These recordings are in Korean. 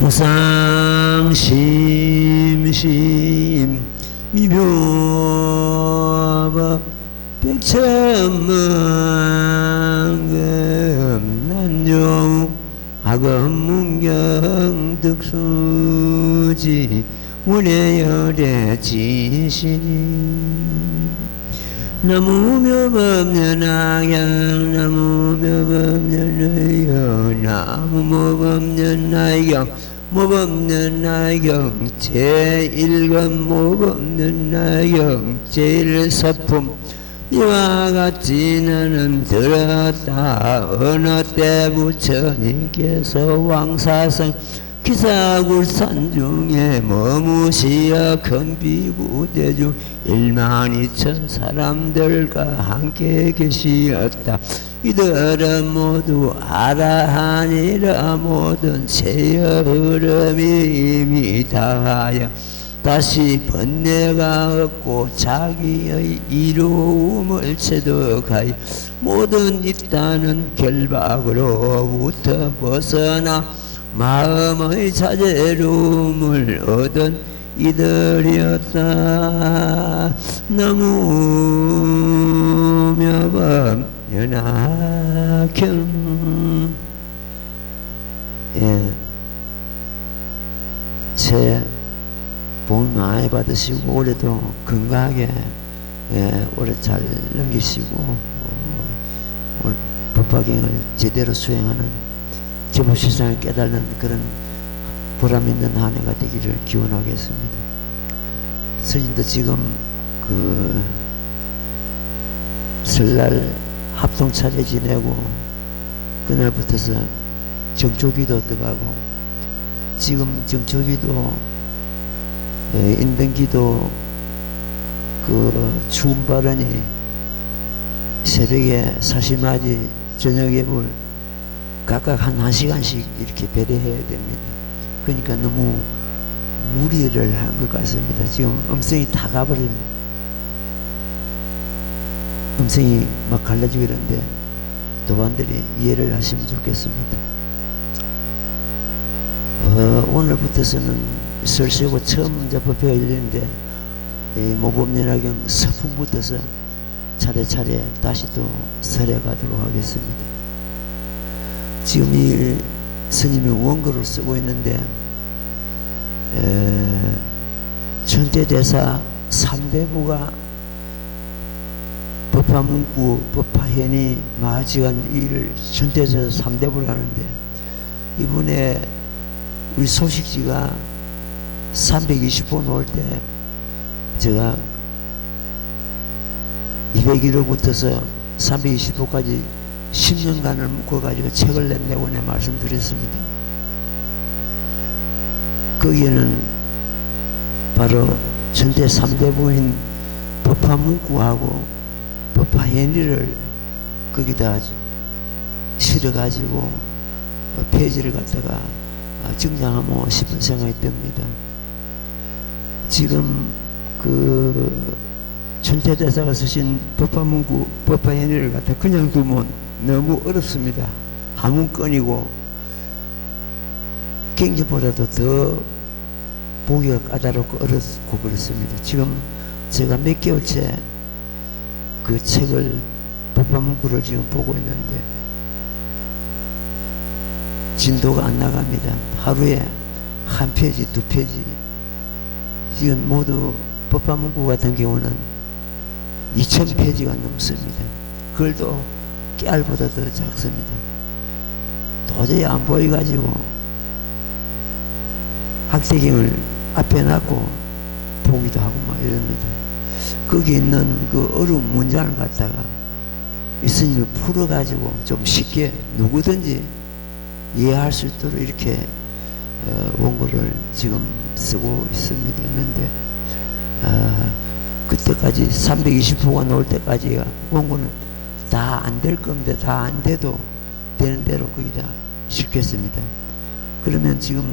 무상심심 미묘법 백천만금 난용 악음문경 득수지 원해열의 진실이 나무묘법련악양 나무묘법련의여 나무모법련나경 모법련나경 제1권 모법련나경 제1서품 이와 같이 나는 들었다. 어느 때 부처님께서 왕사성 기사굴산 중에 머무시어 큰 비구대중 1만 2천 사람들과 함께 계시었다. 이들은 모두 아라하니라. 모든 세의 흐름이 이미 다하여 다시 번뇌가 없고 자기의 이루음을 체득하여 모든 있다는 결박으로부터 벗어나 마음의 자제로움을 얻은 이들이었다. 나무묘법 연합경. 제 복 많이 받으시고 올해도 건강하게 올해 잘 넘기시고 오늘 법화경을 제대로 수행하는 제법실상을 깨달는 그런 보람있는 한 해가 되기를 기원하겠습니다. 스님도 지금 그 설날 합동차례 지내고 그날부터서 정초기도 들어가고 지금 정초기도 인등기도 그 추운 발언이 새벽에 사시마지 저녁에 물 각각 한 1시간씩 이렇게 배려해야 됩니다. 그러니까 너무 무리를 한 것 같습니다. 지금 음성이 다 가버린, 음성이 막 갈라지고 이러는데 도반들이 이해를 하시면 좋겠습니다. 오늘부터서는 설세고 처음 이제 법회가 열리는데 모범연화경 서품부터서 차례차례 다시 또 설해 가도록 하겠습니다. 지금 이 스님이 원고를 쓰고 있는데 천태대사 3대부가 법화문구, 법화현이, 마하지간 일을 천태대사 3대부를 하는데 이번에 우리 소식지가 320호 놓을 때 제가 201호부터서 320호까지 10년간을 묶어가지고 책을 낸다고 내 말씀드렸습니다. 거기에는 바로 천태 3대부인 법화문구하고 법화현의를 거기다 실어가지고 페이지를 갖다가 증장하면 싶은 생각이 듭니다. 지금 그 천태대사가 쓰신 법화문구, 법화현의를 갖다 그냥 두면 너무 어렵습니다. 한 문건이고 경제보다도 더 보기가 까다롭고 어렵고 그렇습니다. 지금 제가 몇 개월째 그 책을 법화문구를 지금 보고 있는데 진도가 안 나갑니다. 하루에 한 페이지, 두 페이지. 지금 모두 법화문구 같은 경우는 2000페이지가 넘습니다. 글도 깨알보다 더 작습니다. 도저히 안 보여가지고 학대경을 앞에 놨고 보기도 하고 막 이럽니다. 거기 있는 그 어려운 문장을 갖다가 이 스님이 풀어가지고 좀 쉽게 누구든지 이해할 수 있도록 이렇게 원고를 지금 쓰고 있습니다. 그런데 그때까지 320호가 나올 때까지가 원고는 다 안 될 겁니다. 다 안 돼도 되는 대로 거기다 싣겠습니다. 그러면 지금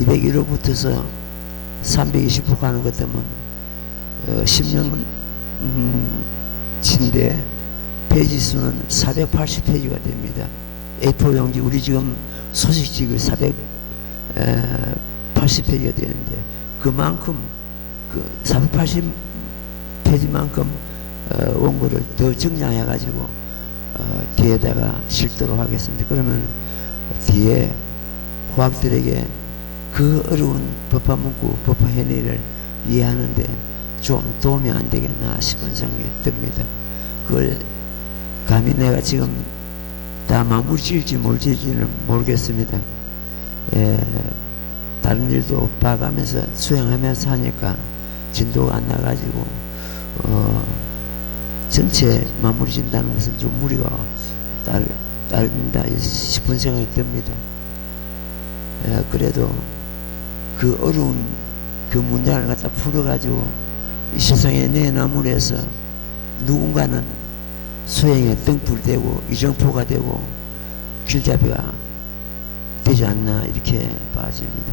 201호부터서 320호 가는 것 때문에 10년 친데 페이지 수는 480페이지가 됩니다. A4 용지 우리 지금 소식지가 80페이지가 되는데 그만큼 그 480페이지만큼 원고를 더 정량해 가지고 뒤에다가 실도록 하겠습니다. 그러면 뒤에 후학들에게 그 어려운 법화 문구, 법화 hen의를 이해하는데 좀 도움이 안 되겠나 싶은 생각이 듭니다. 그걸 감히 내가 지금 다 마무리 지을지 모를지는 모르겠습니다. 다른 일도 봐가면서 수행하면서 하니까 진도가 안 나가지고 전체 마무리 진다는 것은 좀 무리가 따른다 싶은 생각이 듭니다. 그래도 그 어려운 그 문장을 갖다 풀어가지고 이 세상에 내놔무를 해서 누군가는 소행에 등불이 되고 이정표가 되고 길잡이가 되지 않나 이렇게 봐집니다.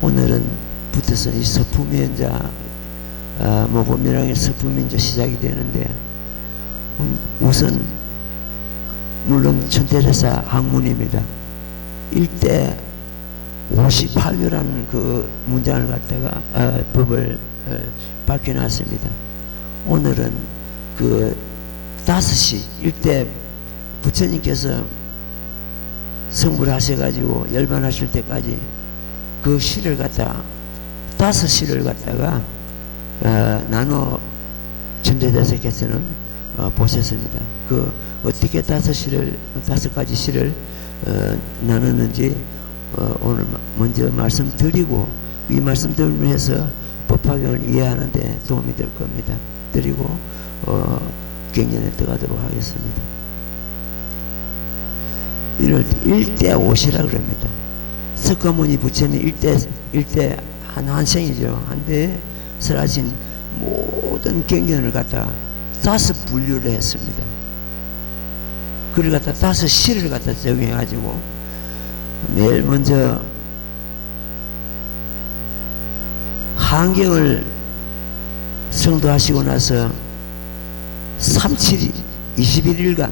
오늘은 붙어서 이 서품이 이제 모범이랑의 서품이 이제 시작이 되는데 우선 물론 천태대사 학문입니다. 1대 58교라는 그 문장을 갖다가 법을 밝혀놨습니다. 오늘은 그 5시 1대 부처님께서 성불 하셔가지고 열반하실 때까지 그 시를 갖다가 5시를 갖다가 나눠 천태대사께서는 보셨습니다. 그 어떻게 5가지 시를 나눴는지 오늘 먼저 말씀드리고 이 말씀 들으면서 법화경을 이해하는데 도움이 될 겁니다. 드리고 경연에 들어가도록 하겠습니다. 이럴 때 1대5이라 그럽니다. 석가모니 부처님 1대 한생이죠. 한대에 설하신 모든 경연을 갖다 5분류를 했습니다. 그를 갖다 5시를 갖다 적용해가지고 매일 먼저 한경을 성도하시고 나서 21일간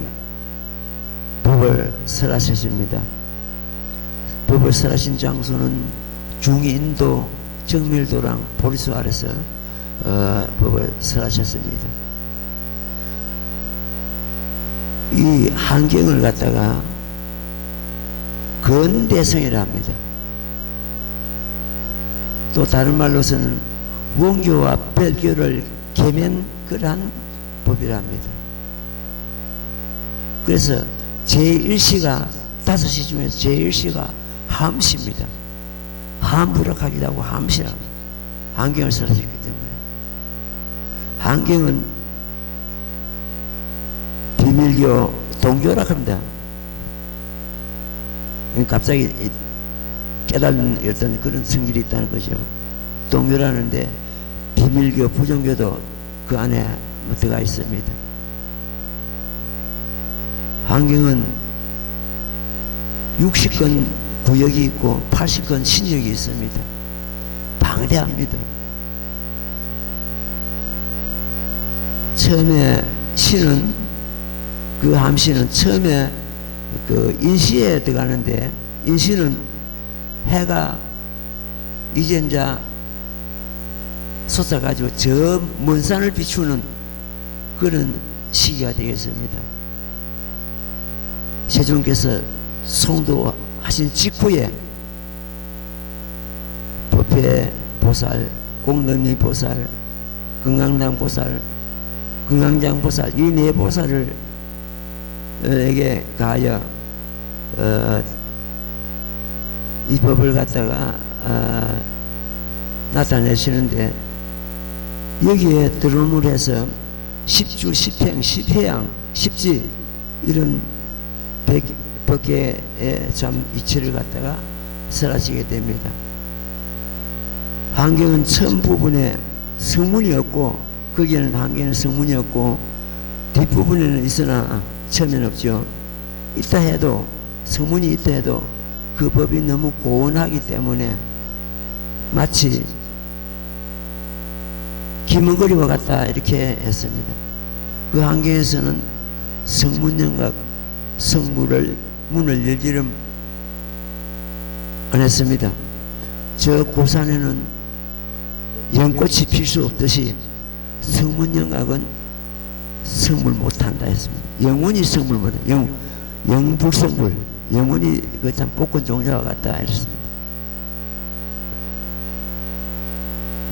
법을 설하셨습니다. 법을 설하신 장소는 중인도 정밀도랑 보리수 아래서 법을 설하셨습니다. 이 한경을 갖다가 근대성이라 합니다. 또 다른 말로서는 원교와 별교를 겸한 그러한 법이라 합니다. 그래서 제1시가 5시 중에서 제1시가 함시입니다. 함부락하기도 하고 함시라고 한경을 설하셨기 때문에 한경은 비밀교 동교라 합니다. 갑자기 깨달은 어떤 그런 성질이 있다는 거죠. 동교라는데 비밀교 부정교도 그 안에 들어가 있습니다. 한경은 60건 구역이 있고 80건 신역이 있습니다. 방대합니다. 처음에 시는 그 함시는 처음에 그 인시에 들어가는데 인시는 해가 이제 이제 솟아가지고 저 먼 산을 비추는 그런 시기가 되겠습니다. 세종께서 성도하신 직후에 법회 보살, 공덕리 보살, 금강당 보살, 금강장 보살 이 네 보살을 에게 가하여 이 법을 갖다가 나타내시는데 여기에 들어옴을 해서 10주, 10행, 10회양, 10지 이런 100개의 참 이치를 갖다가 설하시게 됩니다. 한경은 처음 부분에 성문이 없고 거기에는 한경은 성문이 없고 뒷부분에는 있으나 처음에는 없죠. 있다 해도 성문이 있다 해도 그 법이 너무 고온하기 때문에 마치 기머거리와 같다 이렇게 했습니다. 그 한경에서는 성문연각 성문을 문을 열지를 안 했습니다. 저 고산에는 연꽃이 필 수 없듯이 성문영각은 성물 못한다 했습니다. 영원히 성물 못해. 영불성물. 영원히 그 참 복권 종자와 같다 했습니다.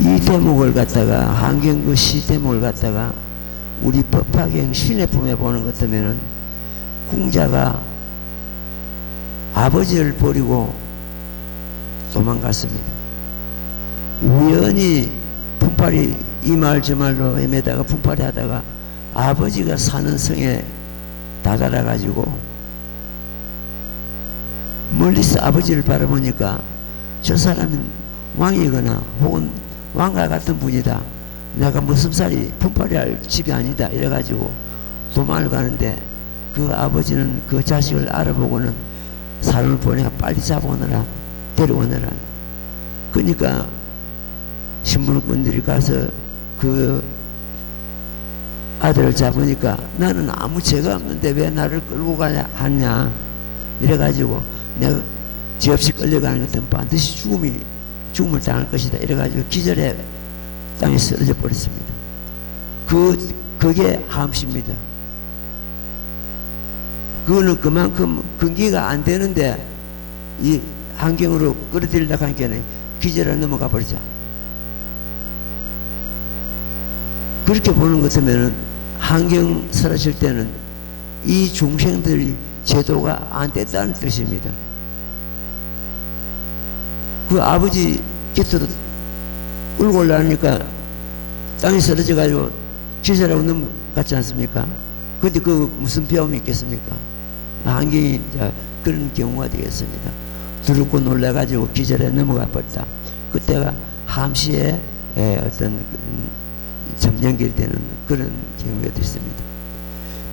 이 대목을 갖다가 한경그 시 대목을 갖다가 우리 법화경 신의 품에 보는 것 같으면은 궁자가 아버지를 버리고 도망갔습니다. 우연히 품팔이 이 말 저 말로 헤매다가 품팔이 하다가 아버지가 사는 성에 다다라 가지고 멀리서 아버지를 바라보니까 저 사람은 왕이거나 혹은 왕과 같은 분이다. 내가 무슨 살이 품팔이 할 집이 아니다. 이래가지고 도망을 가는데 그 아버지는 그 자식을 알아보고는 사람을 보내가 빨리 잡아오느라 데려오느라. 그러니까 신문꾼들이 가서 그 아들을 잡으니까 나는 아무 죄가 없는데 왜 나를 끌고 가냐 하냐 이래가지고 내가 죄 없이 끌려가는 것은 반드시 죽음을 당할 것이다 이래가지고 기절해 땅에 쓰러져 버렸습니다. 그게 함시입니다. 그거는 그만큼 근기가 안 되는데 이 환경으로 끌어들이려고 하니까 기절에 넘어가 버리자. 그렇게 보는 것 같으면 환경 쓰러질 때는 이 중생들이 제도가 안 됐다는 뜻입니다. 그 아버지 곁으로 울고 올라오니까 땅에 쓰러져가지고 기절하고 넘어갔지 않습니까? 근데 그 무슨 배움이 있겠습니까? 환경이 그런 경우가 되겠습니다. 두렵고 놀라가지고 기절에 넘어가 버렸다. 그때가 함시에 어떤 참 연결되는 그런 경우가 됐습니다.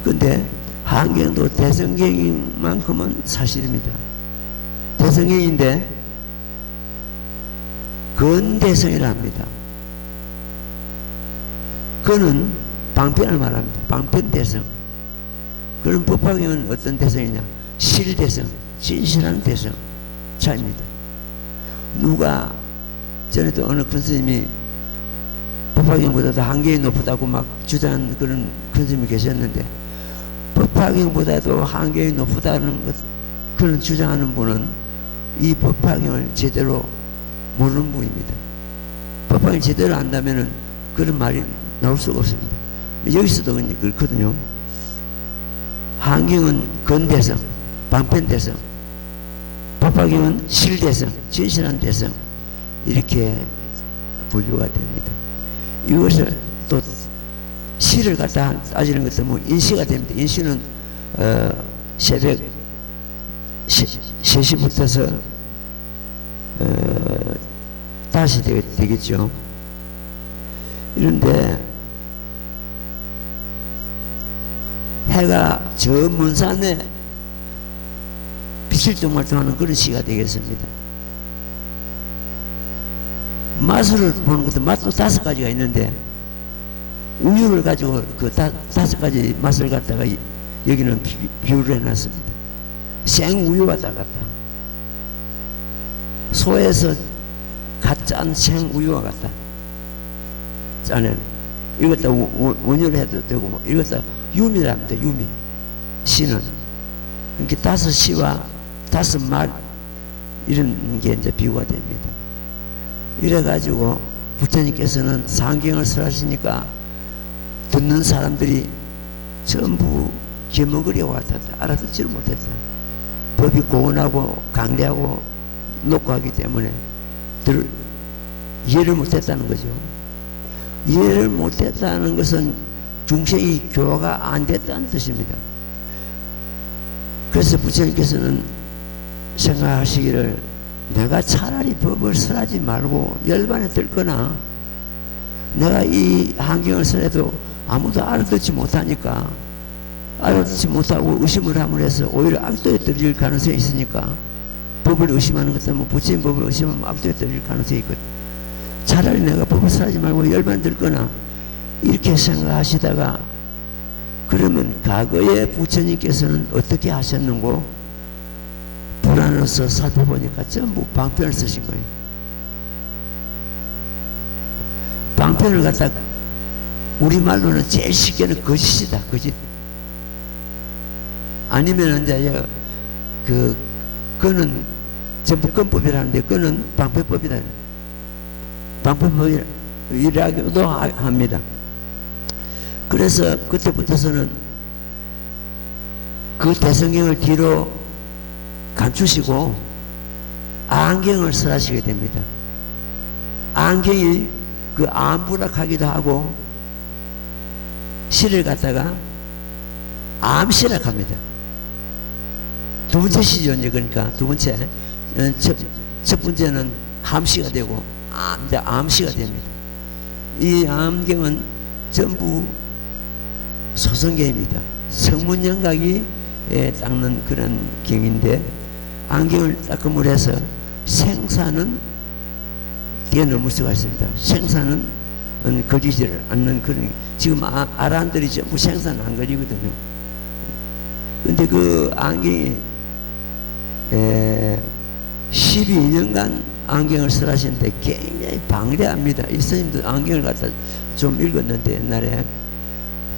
근데 환경도 대성경인 만큼은 사실입니다. 대성경인데 근대성이라 합니다. 그는 방편을 말합니다. 방편대성. 그런 법화경은 어떤 대성이냐? 실대성, 진실한 대성 차입니다. 누가 전에도 어느 큰 스님이 법화경보다도 한경이 높다고 막 주장한 그런 큰 스님이 계셨는데 법화경보다도 한경이 높다는 것, 그런 주장하는 분은 이 법화경을 제대로 모르는 분입니다. 법화경을 제대로 안다면은 그런 말이 나올 수가 없습니다. 여기서도 그렇거든요. 한경은 근대성, 방편대성, 법화경은 실대성, 진실한 대성 이렇게 분류가 됩니다. 이것을 또 시를 갖다 따지는 것은 뭐 인시가 됩니다. 인시는 새벽 3시부터서 다시 되겠죠. 이런데 해가 저 먼 산에 빛을 동말동하는 그런 시가 되겠습니다. 맛을 보는 것도 맛도 5가지가 있는데 우유를 가지고 그 5가지 맛을 갖다가 여기는 비유를 해놨습니다. 생우유와 같다. 소에서 갓 짠 생우유와 같다. 짜는 이것도 원유를 해도 되고 이것도 유미랍니다. 유미 시는 그러니까 5시와 5말 이런 게 이제 비유가 됩니다. 이래가지고 부처님께서는 상경을 설하시니까 듣는 사람들이 전부 개먹으려고 같았다. 알아듣지를 못했다. 법이 고온하고 강대하고 높고 하기 때문에 이해를 못했다는 거죠. 이해를 못했다는 것은 중생이 교화가 안 됐다는 뜻입니다. 그래서 부처님께서는 생각하시기를 내가 차라리 법을 설하지 말고 열반에 들거나 내가 이 환경을 설해도 아무도 알아듣지 못하니까 알아듣지 못하고 의심을 함으로 해서 오히려 악도에 떨어질 가능성이 있으니까 법을 의심하는 것은 뭐 부처님 법을 의심하면 악도에 떨어질 가능성이 있거든. 차라리 내가 법을 설하지 말고 열반에 들거나 이렇게 생각하시다가 그러면 과거에 부처님께서는 어떻게 하셨는고 불안해서 살펴보니까 전부 방편을 쓰신 거예요. 방편을 갖다 우리말로는 제일 쉽게는 거짓이다, 거짓. 아니면 이제 그거는 전부 건법이라는데 그거는 방편법이다. 방편법이라고도 합니다. 그래서 그때부터서는 그 대성경을 뒤로 감추시고 안경을 설하시게 됩니다. 안경이 그 암부락하기도 하고 시를 갖다가 암시락합니다. 두 번째 시죠. 이제 그러니까 두 번째 첫 번째는 함시가 되고 암시가 됩니다. 이 암경은 전부 소성경입니다. 성문양각이 닦는 그런 경인데 안경을 닦음으로 해서 생사는 뛰어넘을 수가 있습니다. 생사는 걸리지를 않는 그런, 지금 아란들이 전부 생사는 안 걸리거든요. 근데 그 안경이 12년간 안경을 설하시는데 굉장히 방대합니다. 이 스님도 안경을 갖다 좀 읽었는데 옛날에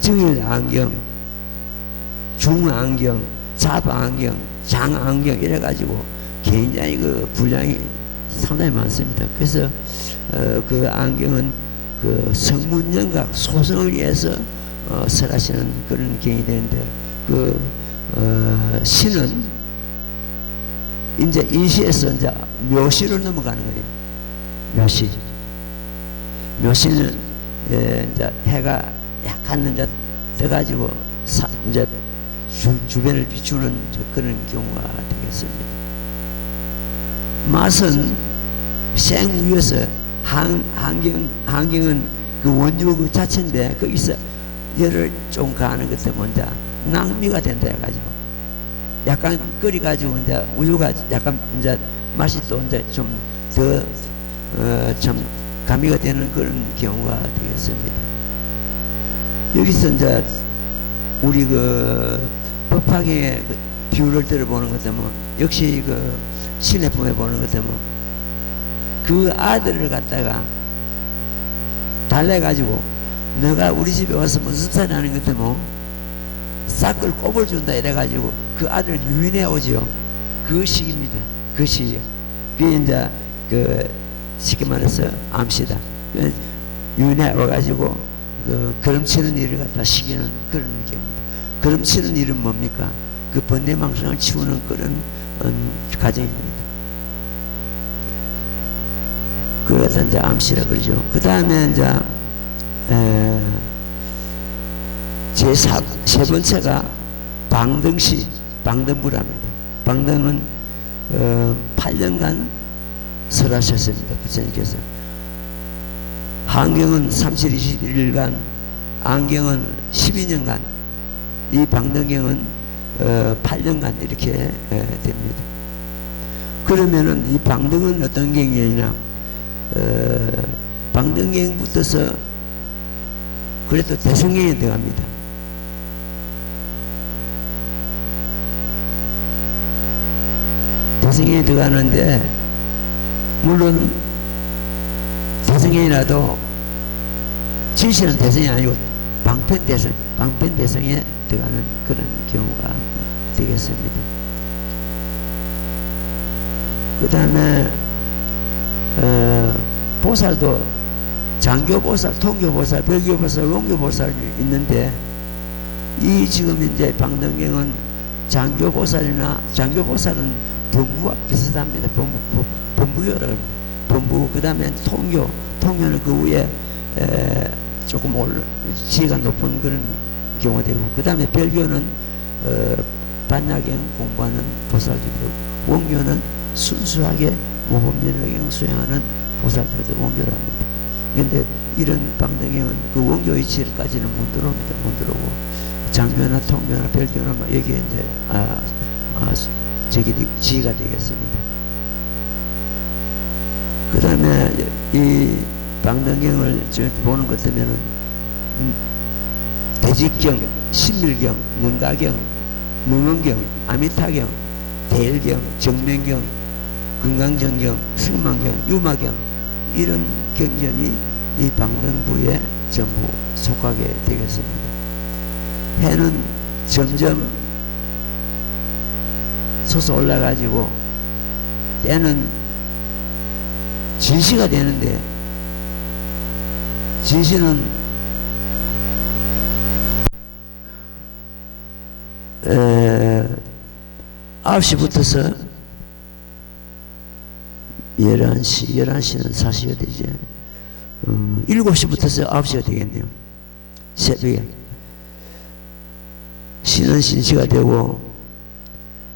정일 안경, 중안경, 잡안경, 장안경 이래가지고 굉장히 그 분량이 상당히 많습니다. 그래서 그 안경은 그 성문연각 소성을 위해서 설하시는 그런 경이 되는데 그 시는 이제 이 시에서 이제 묘시로 넘어가는 거예요. 묘시. 묘시는 이제 해가 약간 이제 떠가지고 이제 주변을 비추는 그런 경우가 되겠습니다. 맛은 생우여서 한경은 그 원유 그 자체인데 거기서 열을 좀 가하는 것 때문에 이제 낭미가 된다 해가지고 약간 끓여가지고 이제 우유가 약간 이제 맛이 또 이제 좀 더 참 가미가 되는 그런 경우가 되겠습니다. 여기서 이제 우리 그 법화경의 그 비유를 들어보는 것 때문에 역시 그 시내품에 보는 것 때문에 그 아들을 갖다가 달래가지고 너가 우리 집에 와서 무슨 살이 하는 것 때문에 싹을 꼽을 준다 이래가지고 그 아들을 유인해 오지요. 그 시기입니다. 그 시기. 그게 이제 그 쉽게 말해서 암시다. 유인해 와가지고 그 걸음치는 일을 갖다 시키는 그런 경우입니다. 걸음치는 일은 뭡니까? 그 번뇌망상을 치우는 그런 과정입니다. 그래서 이제 암시라 그러죠. 그 다음에 이제 세 번째가 방등시, 방등부랍니다. 방등은 8년간 설하셨습니다. 부처님께서. 한경은 37-21일간, 안경은 12년간, 이 방등경은 8년간 이렇게 됩니다. 그러면은 이 방등은 어떤 경이냐? 방등경부터서 그래도 대성경에 들어갑니다. 대성경에 들어가는데 물론 대성경이라도 진실은 대성이 아니고 방편대성, 방편대성에 들어가는 그런 경우가 되겠습니다. 그 다음에 보살도 장교보살, 통교보살, 별교보살, 원교보살이 있는데 이 지금 이제 방등경은 장교보살이나 장교보살은 범부와 비슷합니다. 범부교를 범부. 그 다음에 통교, 통교는 그 위에 조금 지위가 높은 그런 경우가 되고, 그 다음에 별교는 반야경 공부하는 보살도 되고, 원교는 순수하게 모범연화경 수행하는 보살들도 원교를 합니다. 그런데 이런 방등경은 그 원교 위치까지는 못 들어옵니다. 못 들어오고 장교나 통교나 별교나 뭐 여기에 이제 저기 지위가 되겠습니다. 그 다음에 이 방등경을 보는 것 때문에는 대직경, 신밀경, 능가경, 능언경, 아미타경, 대일경, 정명경, 건강정경, 승만경, 유마경 이런 경전이 이 방등부에 전부 속하게 되겠습니다. 해는 점점 솟아올라 가지고 때는 진시가 되는데, 진시는 9시부터서 11시는 4시가 되지. 7시부터서 9시가 되겠네요. 새벽에. 시는 신시가 되고,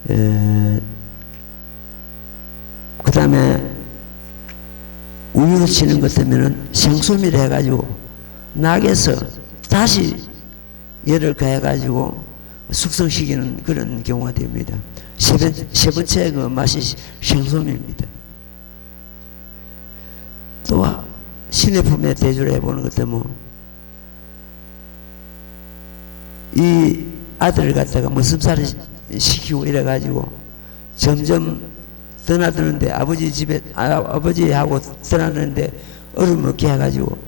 그 다음에 우유를 치는 것 때문에는 생소미를 해가지고 낙에서 다시 열을 가해가지고 숙성시키는 그런 경우가 됩니다. 세 번째 그 맛이 생소미입니다. 또 신의 품에 대조를 해보는 것 때문에 이 아들을 갖다가 머슴살을 시키고 이래가지고 점점 떠나드는데, 아버지 집에 아버지하고 떠나드는데 얼음 먹게 해가지고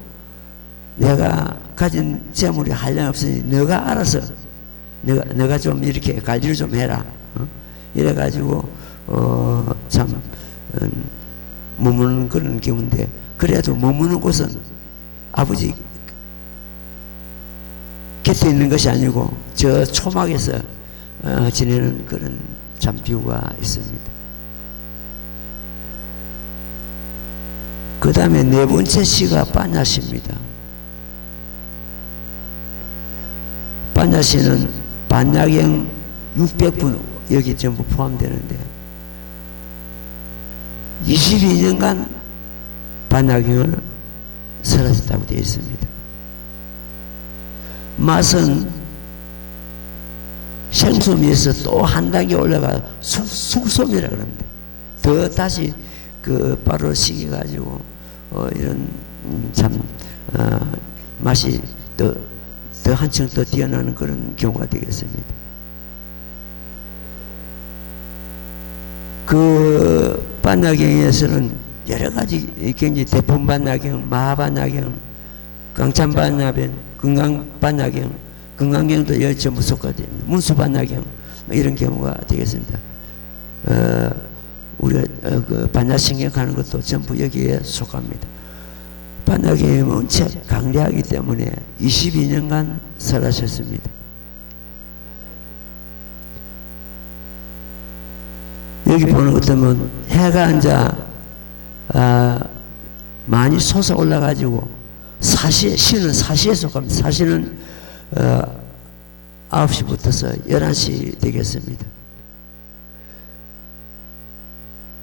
내가 가진 재물이 한량없으니 너가 알아서 너가 좀 이렇게 관리를 좀 해라. 이래가지고 참 머무는 그런 경우인데, 그래도 머무는 곳은 아버지 곁에 있는 것이 아니고 저 초막에서 지내는 그런 참 비유가 있습니다. 그 다음에 네 번째 시가 반야시입니다. 반야시는 반야경 600분 여기 전부 포함되는데 22년간 반야경을 설하셨다고 되어 있습니다. 맛은 생소미에서 또 한 단계 올라가 숙소미라고 합니다. 더 다시 그 바로 식혀가지고 이런 참 맛이 더 한층 더 뛰어나는 그런 경우가 되겠습니다. 그 반야경에서는 여러 가지 굉장히 대풍반야경, 마하반야경, 강찬반야경, 건강반야경, 건강경도 여기 전부 속하됩니다. 문수반야경 이런 경우가 되겠습니다. 우리가 그 반야신경하는 것도 전부 여기에 속합니다. 반야경이 원체 강력하기 때문에 22년간 설하셨습니다. 여기 보는 것 때문에 해가 앉아 많이 솟아 올라가지고 시는 사시에 속합니다. 사시는 9시부터서 11시 되겠습니다.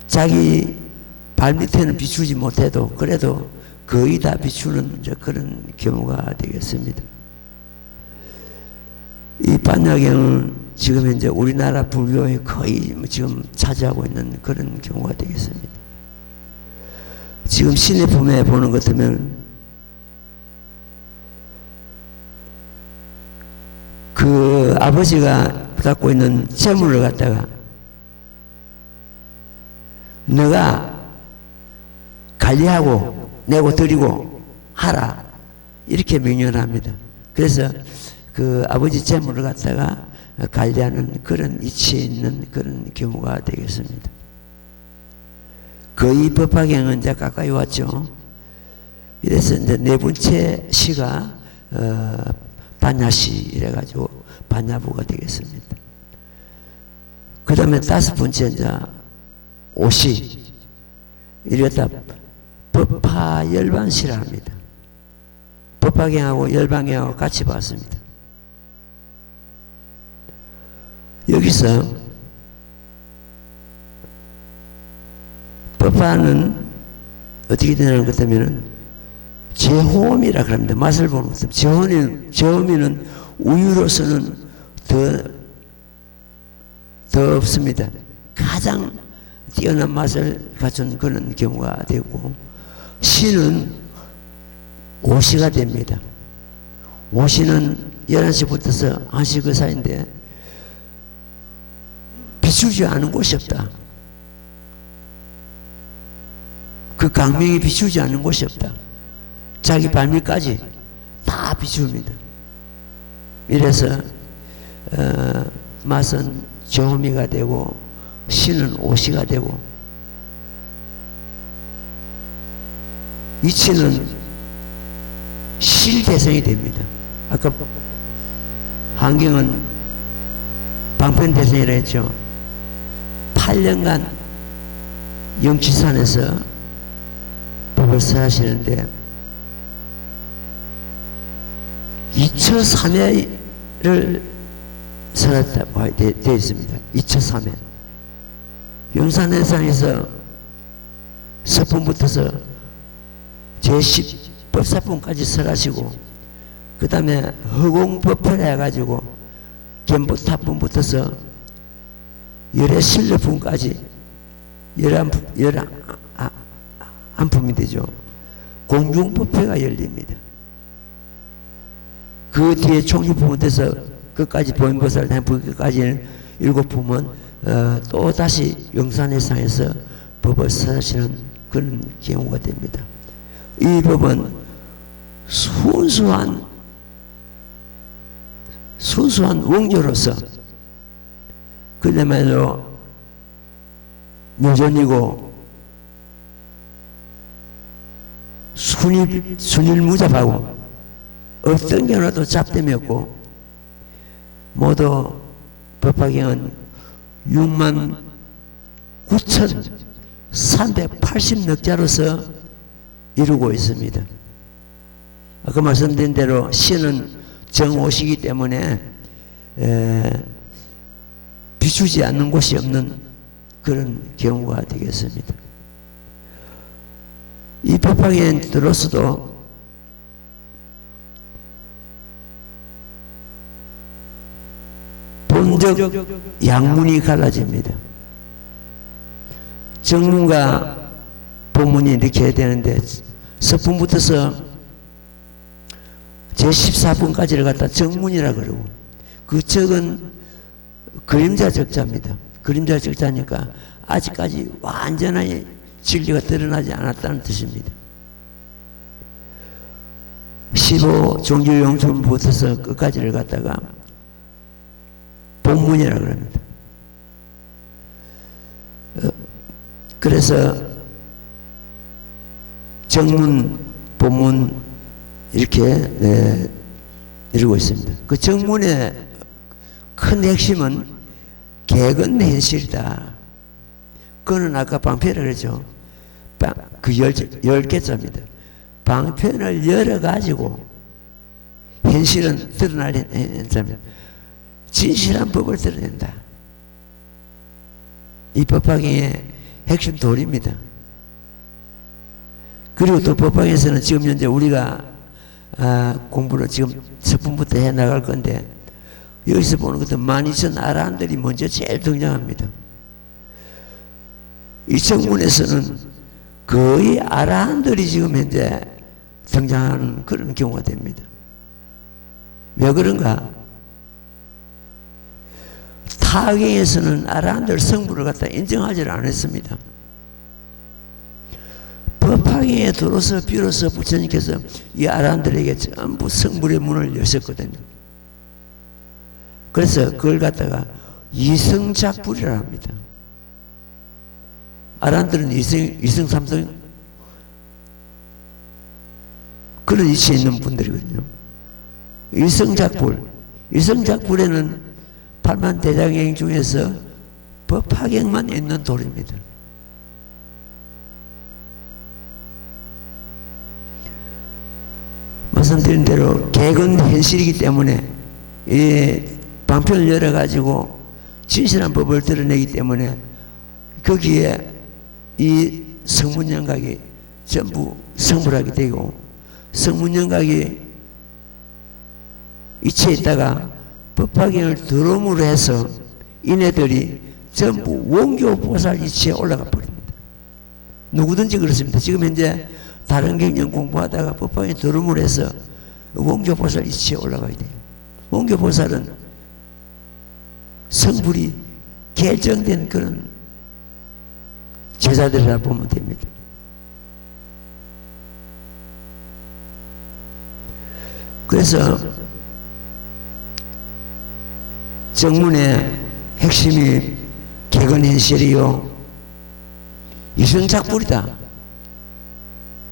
자기 발밑에는 비추지 못해도 그래도 거의 다 비추는 이제 그런 경우가 되겠습니다. 이 반야경은 지금 현재 우리나라 불교에 거의 지금 차지하고 있는 그런 경우가 되겠습니다. 지금 신의 품에 보는 것 같으면 그 아버지가 갖고 있는 재물을 갖다가 너가 관리하고 내고 드리고 하라 이렇게 명령합니다. 그래서 그 아버지 재물을 갖다가 관리하는 그런 이치에 있는 그런 경우가 되겠습니다. 거의 법화경은 이제 가까이 왔죠. 이래서 이제 네 번째 시가 반야시 이래가지고 반야부가 되겠습니다. 그 다음에 다섯 번째 이제 오시 이랬다 법화열반시라 합니다. 법화경하고 열반경하고 같이 봤습니다. 여기서 법화는 어떻게 되냐는 것 때문에 제호음이라 그럽니다. 맛을 보는 것 때문에 제호음이는 우유로서는 더 없습니다. 가장 뛰어난 맛을 갖춘 그런 경우가 되고, 시는 오시가 됩니다. 오시는 11시부터서 1시 그 사이인데 비추지 않은 곳이 없다. 그 강명이 비추지 않은 곳이 없다. 자기 발밑까지 다 비춥니다. 이래서 맛은 조미가 되고 신은 오시가 되고 이치는 실대성이 됩니다. 아까 한경은 방편대성이라 했죠. 8년간 영치산에서 법을 설하시는데 2처3회를 설했다고 되어 있습니다. 2처3회. 용산회상에서 서품부터서 제10법사품까지 설하시고 그 다음에 허공법회를 해가지고 견보타품부터서 열애실례품까지 11품이 되죠. 공중법회가 열립니다. 그 뒤에 총유품부터서 끝까지 보인보살 끝까지는 7품은 또 다시 용산회상에서 법을 설하시는 그런 경우가 됩니다. 이 법은 순수한 원조로서 그야말로 무전이고 순일무잡하고 어떤 경우라도 잡됨이 없고 모두 법화경은 69,380넉자로서 이루고 있습니다. 아까 말씀드린 대로 신은 정오시기 때문에 비추지 않는 곳이 없는 그런 경우가 되겠습니다. 이 법화경에 들어서도 본적 양문이 갈라집니다. 정문과 본문이 이렇게 해야 되는데 서품부터서 제14분까지를 갖다 정문이라 그러고 그 적은 그림자 적자입니다. 그림자 적자니까 아직까지 완전히 진리가 드러나지 않았다는 뜻입니다. 15종교용품부터서 끝까지를 갖다가 본문이라 그럽니다. 그래서 정문, 본문 이렇게 이루고 있습니다. 그 정문의 큰 핵심은 개근현실이다. 그거는 아까 방편을 그랬죠. 그 10개짜입니다. 방편을 열어가지고 현실은 드러날 현자입니다. 진실한 법을 드러낸다. 이 법화경의 핵심 도리입니다. 그리고 또 법화경에서는 지금 현재 우리가 공부를 지금 첫분부터 해 나갈 건데 여기서 보는 것도 12,000 아라한들이 먼저 제일 등장합니다. 이 정문에서는 거의 아라한들이 지금 현재 등장하는 그런 경우가 됩니다. 왜 그런가? 타경에서는 아라한들 성부를 갖다 인정하지 않았습니다. 법화경에 들어서 비로소 부처님께서 이 아라한들에게 전부 성불의 문을 여셨거든요. 그래서 그걸 갖다가 이성작불이라 합니다. 아라한들은 이성, 삼성 그런 위치에 있는 분들이거든요. 일성작불에는 8만 대장경 중에서 법화경만 있는 돌입니다. 말씀드린 대로 개근 현실이기 때문에 이 방편을 열어가지고 진실한 법을 드러내기 때문에 거기에 이 성문영각이 전부 성불하게 되고 성문영각이 이치에 있다가 법화경을 들어옴으로 해서 이네들이 전부 원교보살 이치에 올라가 버립니다. 누구든지 그렇습니다. 지금 현재 다른 경전 공부하다가 법화경에 들어옴으로 해서 원교보살 이치에 올라가야 돼요. 원교보살은 성불이 결정된 그런 제자들이라 보면 됩니다. 그래서 정문의 핵심이 개근현실이요 이성작불이다.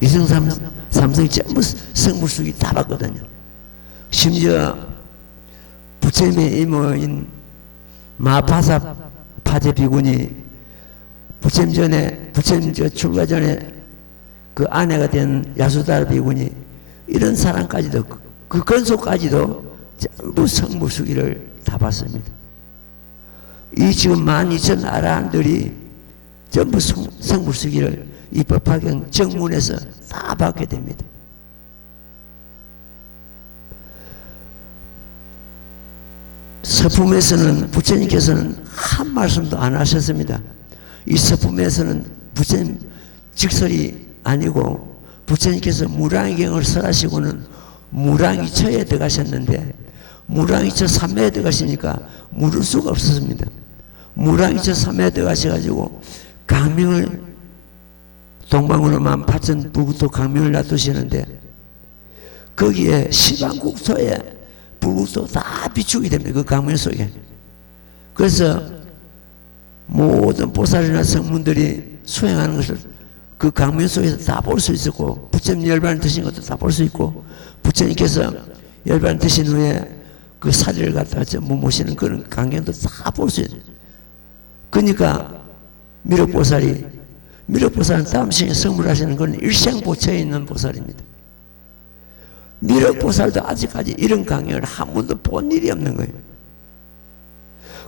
이성삼성이 전부 성불수기 다 봤거든요. 심지어 부처님의 이모인 마파사 파제 비군이 부처님 출가 전에 그 아내가 된 야수다라 비군이 이런 사람까지도 그 건소까지도 전부 성불수기를 다 봤습니다. 이 지금 12,000 아라한들이 전부 성불수기를 이 법화경 정문에서 다 받게 됩니다. 서품에서는 부처님께서는 한 말씀도 안 하셨습니다. 이 서품에서는 부처님 직설이 아니고 부처님께서 무량의경을 설하시고는 무량이처에 들어가셨는데 무량이처 3매에 들어가시니까 물을 수가 없었습니다. 무량이처 3매에 들어가셔가지고 강명을 동방으로만 파천 불국토 강명을 놔두시는데 거기에 시방국토에 불국토 다 비추게 됩니다. 그 강명 속에. 그래서 모든 보살이나 성문들이 수행하는 것을 그 강명 속에서 다 볼 수 있었고 부처님 열반을 드신 것도 다 볼 수 있고 부처님께서 열반 드신 후에 그 사리를 갖다가 전부 모시는 그런 광경도 다 볼 수 있어요. 그러니까 미륵보살은 다음 시간에 성불하시는 건 일생보처에 있는 보살입니다. 미륵보살도 아직까지 이런 강연을 한 번도 본 일이 없는 거예요.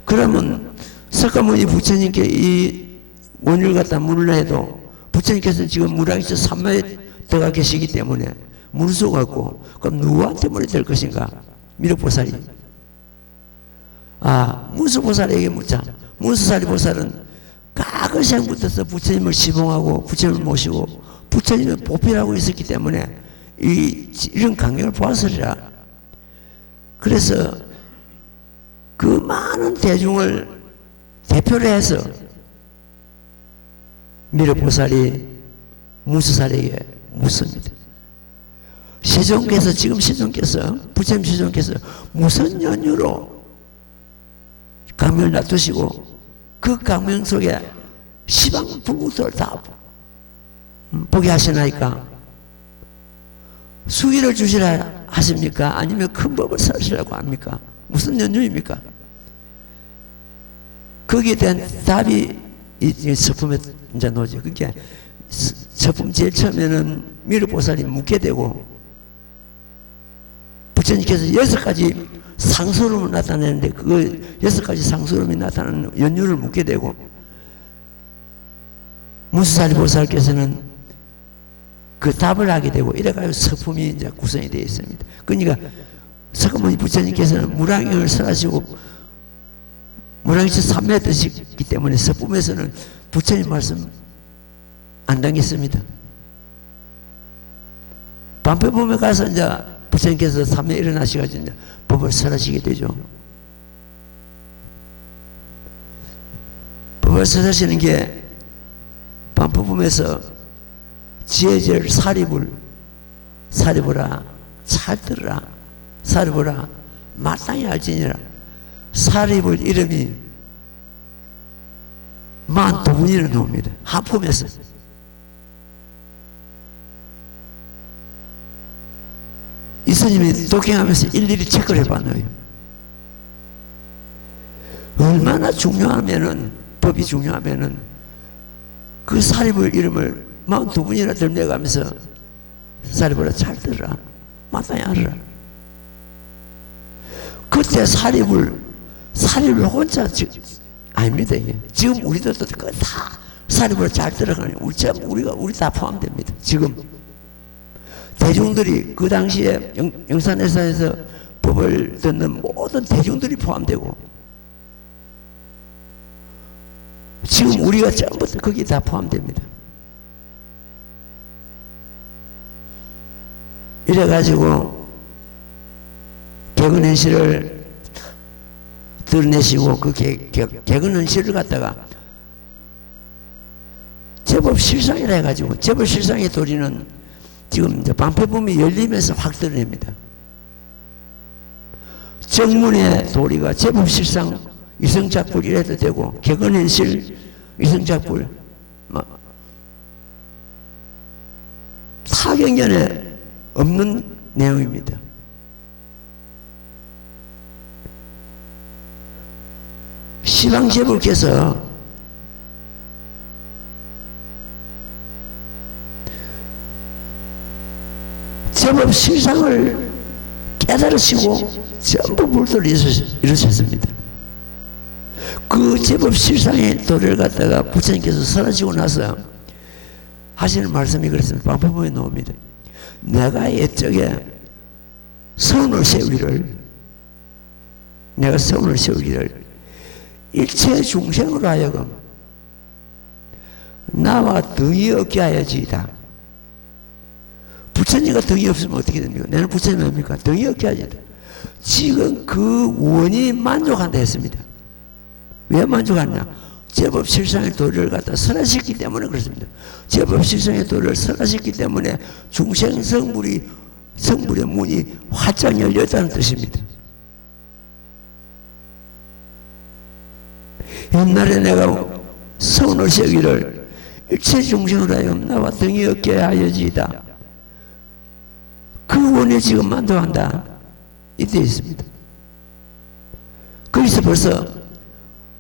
그러면 석가모니 부처님께 이 원유를 갖다 물으려 해도 부처님께서 지금 무량이처 3매에 들어가 계시기 때문에 물 수가 없고 그럼 누구한테 물어야 될 것인가? 미륵보살이. 문수보살에게 묻자. 문수사리보살은 가그생부터 부처님을 시봉하고 부처님을 모시고 부처님을 보필하고 있었기 때문에 이런 광경을 보았으리라. 그래서 그 많은 대중을 대표로 해서 미륵보살이 문수사리에게 묻습니다. 부처님 세종께서 무슨 연유로 강명을 놔두시고 그 강명 속에 시방 불국토를 다 보게 하시나이까? 수기를 주시라 하십니까? 아니면 큰 법을 설하시라고 합니까? 무슨 연유입니까? 거기에 대한 답이 이 서품에 이제 나오죠. 그게 서품 제일 처음에는 미륵보살이 묻게 되고 부처님께서 6가지 상소름을 나타내는데 그 6가지 상소름이 나타나는 연유를 묻게 되고 문수사리보살께서는 그 답을 하게 되고 이래가지고 서품이 이제 구성이 되어 있습니다. 그러니까 석가모니 부처님께서는 무량경을 설하시고 무량이처 3매 드시기 때문에 서품에서는 부처님 말씀 안 당했습니다. 반패품에 가서 이제 부처님께서 3매 일어나시가지고 이제 법을 설하시게 되죠. 법을 설하시는 게 반패품에서 지혜절 사리불아 잘 들으라. 사리불아 마땅히 알지니라. 사리불 이름이 12분이나 나옵니다. 한 품에서. 이 스님이 독행하면서 일일이 체크를 해봤나요? 얼마나 중요하면은, 법이 중요하면은 그 사리불 이름을 42분이나 들매가면서 사리불아 잘 들으라. 마땅히 알아라. 그때 사리불 혼자 아닙니다. 이게. 지금 우리도 다 사리불 잘 들어가니 우리 다 포함됩니다. 지금 대중들이 그 당시에 영산회사에서 법을 듣는 모든 대중들이 포함되고 지금 우리가 전부 거기 다 포함됩니다. 이래가지고 개근현실을 드러내시고 그 개근 현실을 갖다가 제법 실상이라 해가지고 제법 실상의 도리는 지금 이제 방패범이 열리면서 확 드러냅니다. 정문의 도리가 제법 실상 위성작불 이래도 되고 개근현실 위성작불 타경전에 없는 내용입니다. 시방제불께서 제법 실상을 깨달으시고 전부 불도를 이루셨습니다. 그 제법 실상의 도리를 갖다가 부처님께서 사라지고 나서 하시는 말씀이 그렇습니다. 방법에 나옵니다. 내가 옛적에 선을 세우기를 일체 중생으로 하여금 나와 등이 없게 하여지이다. 부처님과 등이 없으면 어떻게 됩니까? 나는 부처님 아닙니까? 등이 없게 하여지이다. 지금 그 원이 만족한다 했습니다. 왜 만족하냐? 제법 실상의 도리를 갖다 설하셨기 때문에 그렇습니다. 제법 실상의 도리를 설하셨기 때문에 중생 성불의 문이 활짝 열렸다는 뜻입니다. 옛날에 내가 선을 세우기를 일체 중생으로 하여금 나와 등이 없게 하여지이다. 그 원에 지금 만족한다. 이때 있습니다. 거기서 벌써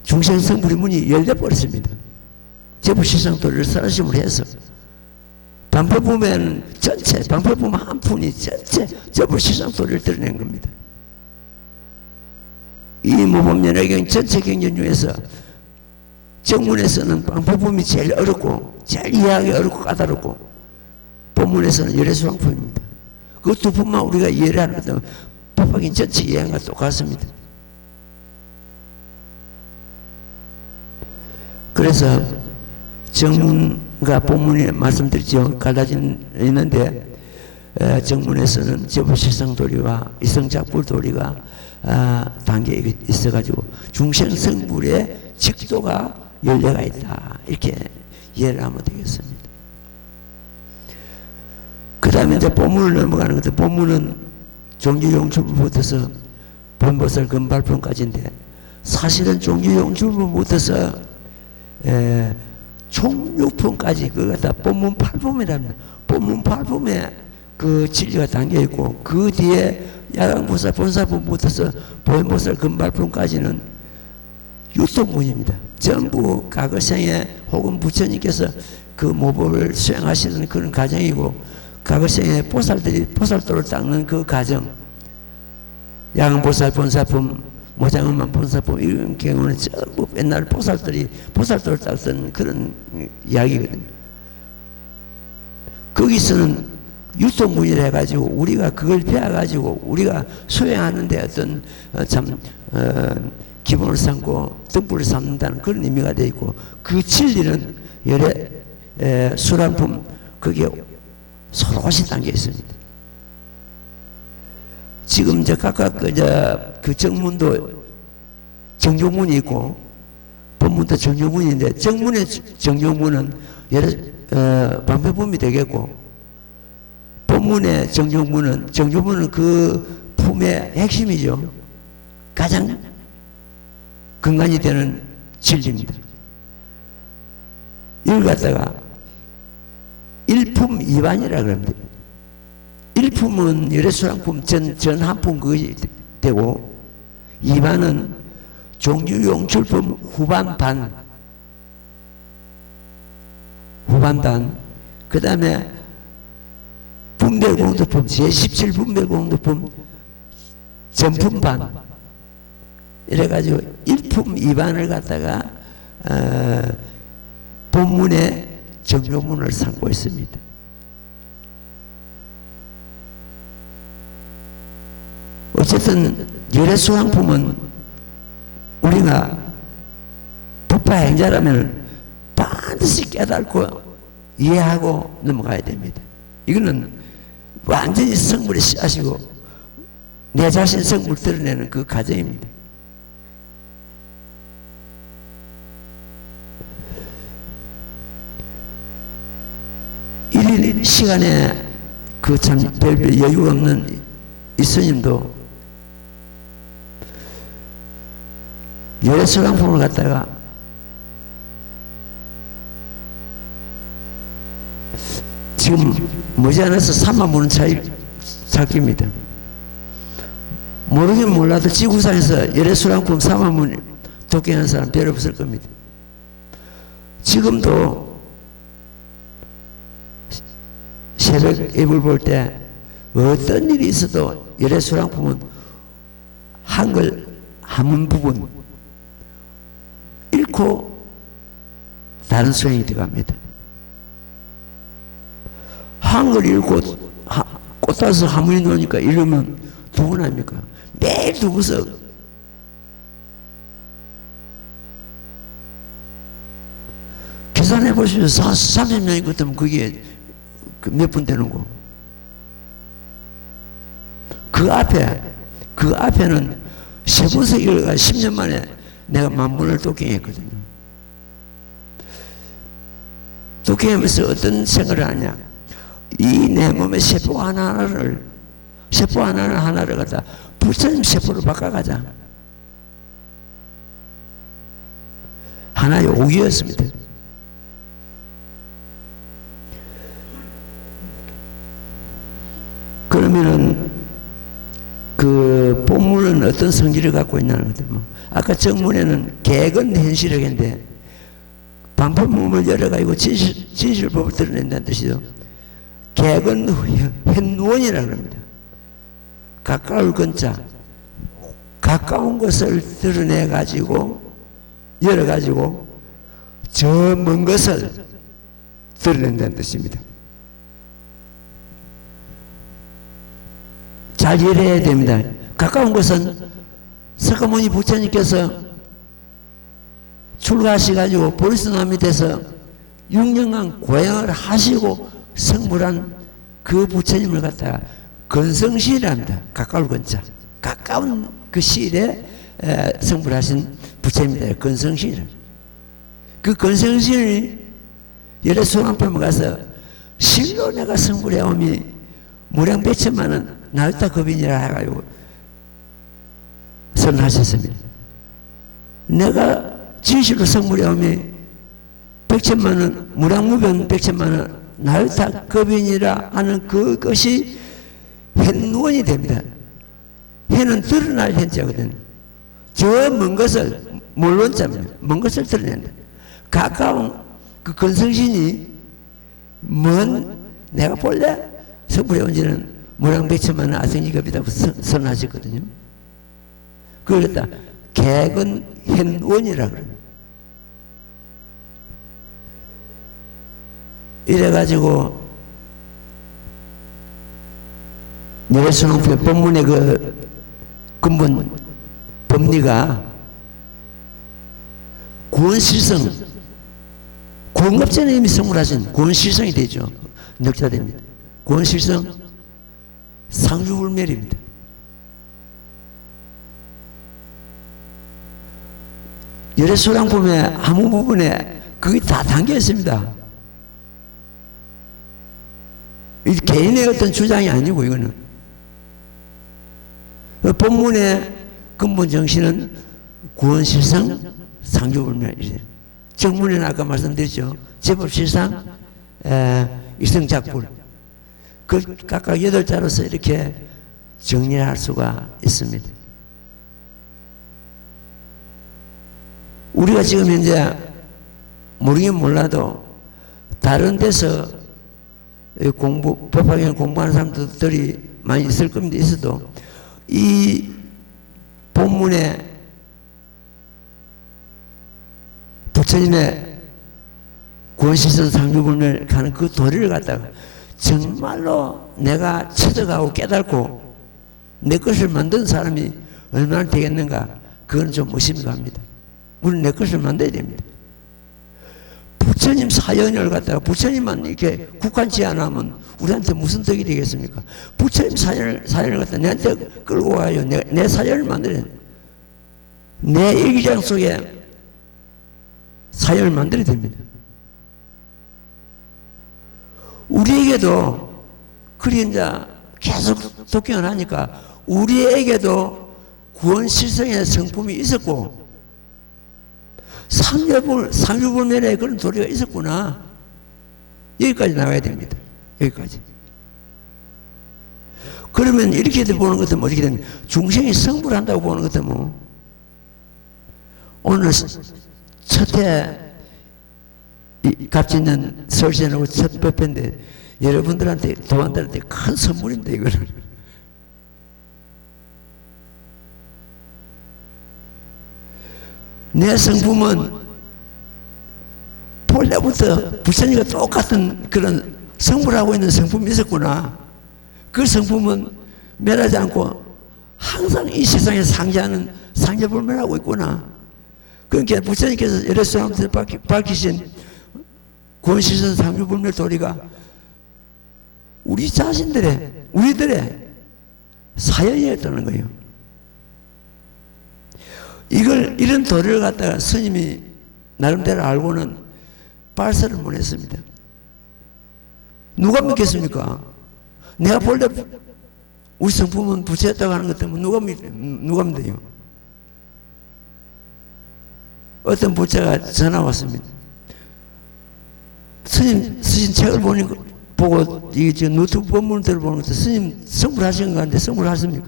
중생 성불의 문이 열려버렸습니다. 제법 실상 도리를 설하심을 해서 방패보면 전체, 방패보면 한 푼이 전체 제법 실상 도리를 드러낸 겁니다. 이 모범연화경 전체 경전 중에서 정문에서는 방패보험이 제일 어렵고 제일 이해하기 어렵고 까다롭고 본문에서는 열애수강품입니다. 그 두 품만 우리가 이해를 하는 것은 법화경 전체 이해한 것과 똑같습니다. 그래서 정문과 본문이 말씀드렸죠. 갈라진 있는데 정문에서는 제법 실상 도리와 이성작불 도리가 단계에 있어가지고 중생성불의 직도가 열려가 있다. 이렇게 이해를 하면 되겠습니다. 그 다음에 이제 본문을 넘어가는 것은 본문은 종교용출부부터서 본보살 금발품까지인데 사실은 종교용출부부터서 총 6품까지 그거 다 본문 8품이랍니다. 본문 8품에 그 진리가 담겨있고 그 뒤에 야광보살 본사품부터서 보현보살 금발품까지는 유통문입니다. 전부 과거생에 혹은 부처님께서 그 모법을 수행하시는 그런 과정이고 과거생에 보살도를 닦는 그 과정 야광보살 본사품 모장엄만 본사품 이런 경우는 전부 옛날 보살도를 닦던 그런 이야기거든요. 거기서는 유통문이라 해가지고 우리가 그걸 배워가지고 우리가 수행하는데 어떤 기본을 삼고 등불을 삼는다는 그런 의미가 되어 있고 그 진리는 열애 수란품 거기에 소롯이 담겨 있습니다. 지금 이제 각각 그 정문도 정조문이 있고 본문도 정조문인데 정문의 정조문은 방패품이 되겠고 본문의 정조문은 그 품의 핵심이죠. 가장 근간이 되는 진리입니다. 이걸 갖다가 일품 이반이라 그럽니다. 일품은 열애수랑품 전 한품 그것이 되고 이반은 종유용출품 후반단 그 다음에 분별공도품 제17분별공도품 전품반 이래가지고 일품 이반을 갖다가 본문의 정조문을 삼고 있습니다. 어쨌든 열애수강품은 우리가 법화행자라면 반드시 깨닫고 이해하고 넘어가야 됩니다. 이거는 완전히 성불에 씨앗이고 내 자신 성불 드러내는 그 과정입니다. 틀린 시간에 그 참 별 여유가 없는 이 스님도 열애수강품을 갖다가 지금 머지않아서 3만 원 차이 찾깁니다. 모르긴 몰라도 지구상에서 열애수강품 3만 원 독행하는 사람 별 없을 겁니다. 지금도 새벽 앱을 볼 때 어떤 일이 있어도 열애수강품은 한글 한문 부분 읽고 다른 수행이 들어갑니다. 한글 읽고 꽃 따서 한문이 나오니까 이러면 누구나 합니까? 매일 두고서 계산해 보시면 30명이 그렇다면 그게 몇 분 되는 거. 그 앞에는 세번석을 10년 만에 내가 만문을 독행했거든요. 독행하면서 어떤 생각을 하냐. 이 내 몸의 세포 하나를 갖다 부처님 세포로 바꿔가자. 하나의 오기였습니다. 그러면은 그 본문은 어떤 성질을 갖고 있냐는 거죠. 아까 정문에는 개근 현실이라고 했는데 반법문을 열어가지고 진실법을 드러낸다는 뜻이죠. 개근 현원이라고 합니다. 가까울 근자, 가까운 것을 드러내가지고 열어가지고 저 먼 것을 드러낸다는 뜻입니다. 잘 이해해야 됩니다. 가까운 것은 석가모니 부처님께서 출가하셔가지고 보리스나 밑에서 6년간 고행을 하시고 성불한 그 부처님을 갖다가 근성시일합니다. 가까울 근자. 가까운 그 시일에 성불하신 부처님입니다. 근성시일. 그 근성시일이 열애수강품에 가서 실로 내가 성불해오미 무량 백천만은 나였다 겁이니라 해가지고 선언하셨습니다. 내가 진실로 성불에 오면 100천만원 무량무변 100천만원 나였다 겁이니라 하는 그것이 현원이 됩니다. 현은 드러날 현자거든요. 저 먼 것을 몰론자입니다. 먼 것을 드러낸다. 가까운 그 근성신이 내가 본래 성불에 온 지는 무량백천만은 아성이급이라고 선언하셨거든요. 그랬다. 개근 현원이라고 그래요. 이래가지고 열애수강품의 본문의 그 근본 법리가 구원실성, 구원급전에 이미 성불하신 구원실성이 되죠. 넉자됩니다. 구원실성 상주불멸입니다. 열애수강품의 아무 부분에 그게 다 담겨 있습니다. 이 개인의 어떤 주장이 아니고 이거는 본문의 근본 정신은 구원실상 상주불멸이래요. 정문에는 아까 말씀드렸죠. 제법실상 일성작불. 그 각각 8자로서 이렇게 정리할 수가 있습니다. 우리가 지금 현재 모르긴 몰라도 다른 데서 법학을 공부하는 사람들이 많이 있을 겁니다. 있어도 이 본문에 부처님의 구원실성 상주불멸 가는 그 도리를 갖다가 정말로 내가 찾아가고 깨닫고 내 것을 만든 사람이 얼마나 되겠는가, 그건 좀 의심이 갑니다. 우리는 내 것을 만들어야 됩니다. 부처님 사연을 갖다가 부처님만 이렇게 국한치 안 하면 우리한테 무슨 덕이 되겠습니까? 부처님 사연을 갖다가 내한테 끌고 와요. 내 사연을 만들어야 됩니다. 내 일기장 속에 사연을 만들어야 됩니다. 우리에게도 그리 이제 계속 독경을 하니까 우리에게도 구원 실성의 성품이 있었고 상류불면에 그런 도리가 있었구나. 여기까지 나와야 됩니다. 여기까지. 그러면 이렇게 보는 것도 뭐 어떻게 되면 중생이 성불을 한다고 보는 것도 뭐 오늘 첫해 값짓는 설신하고 첫 법회인데 여러분들한테 도안들한테 큰 선물입니다. 이거는 내 성품은 본래부터 부처님과 똑같은 그런 성불하고 있는 성품이 있었구나. 그 성품은 멸하지 않고 항상 이 세상에 상재하는 상재불멸하고 있구나. 그러니까 부처님께서 여러 사람들 밝히신 구원실선 상주불멸 도리가 우리 자신들의 우리들의 사연이었다는 거예요. 이런 도리를 갖다가 스님이 나름대로 알고는 발설을 못 했습니다. 누가 믿겠습니까? 내가 본래 우리 성품은 부처였다고 하는 것 때문에 누가 믿어요? 어떤 부처가 전화 왔습니다. 스님 쓰신 책을 보고 이 지금 노트북 본문을 들어보는 것도 스님 성불하신 것 같은데 성불하십니까?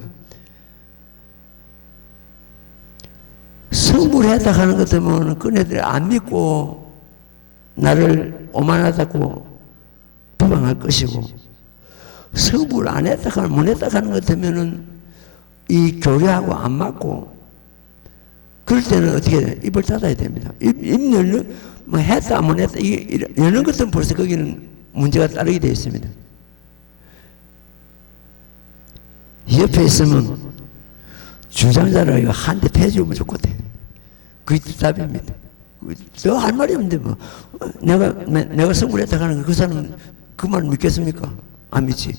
성불했다 하는 것 때문에 그네들이 안 믿고 나를 오만하다고 비방할 것이고, 성불 안 했다 하는 못 했다 하는 것 때문에는 이 교리하고 안 맞고, 그럴 때는 어떻게 해야 돼? 입을 닫아야 됩니다. 입 열는 뭐 했다 안 했다 이런 것들은 벌써 거기는 문제가 따르게 되어 있습니다. 옆에 있으면 주장자로 이거 한 대 패주면 좋거든. 그게 답입니다. 너 할 말이 없는데 뭐 내가 성불했다 하는 그 사람 그 말 믿겠습니까? 안 믿지.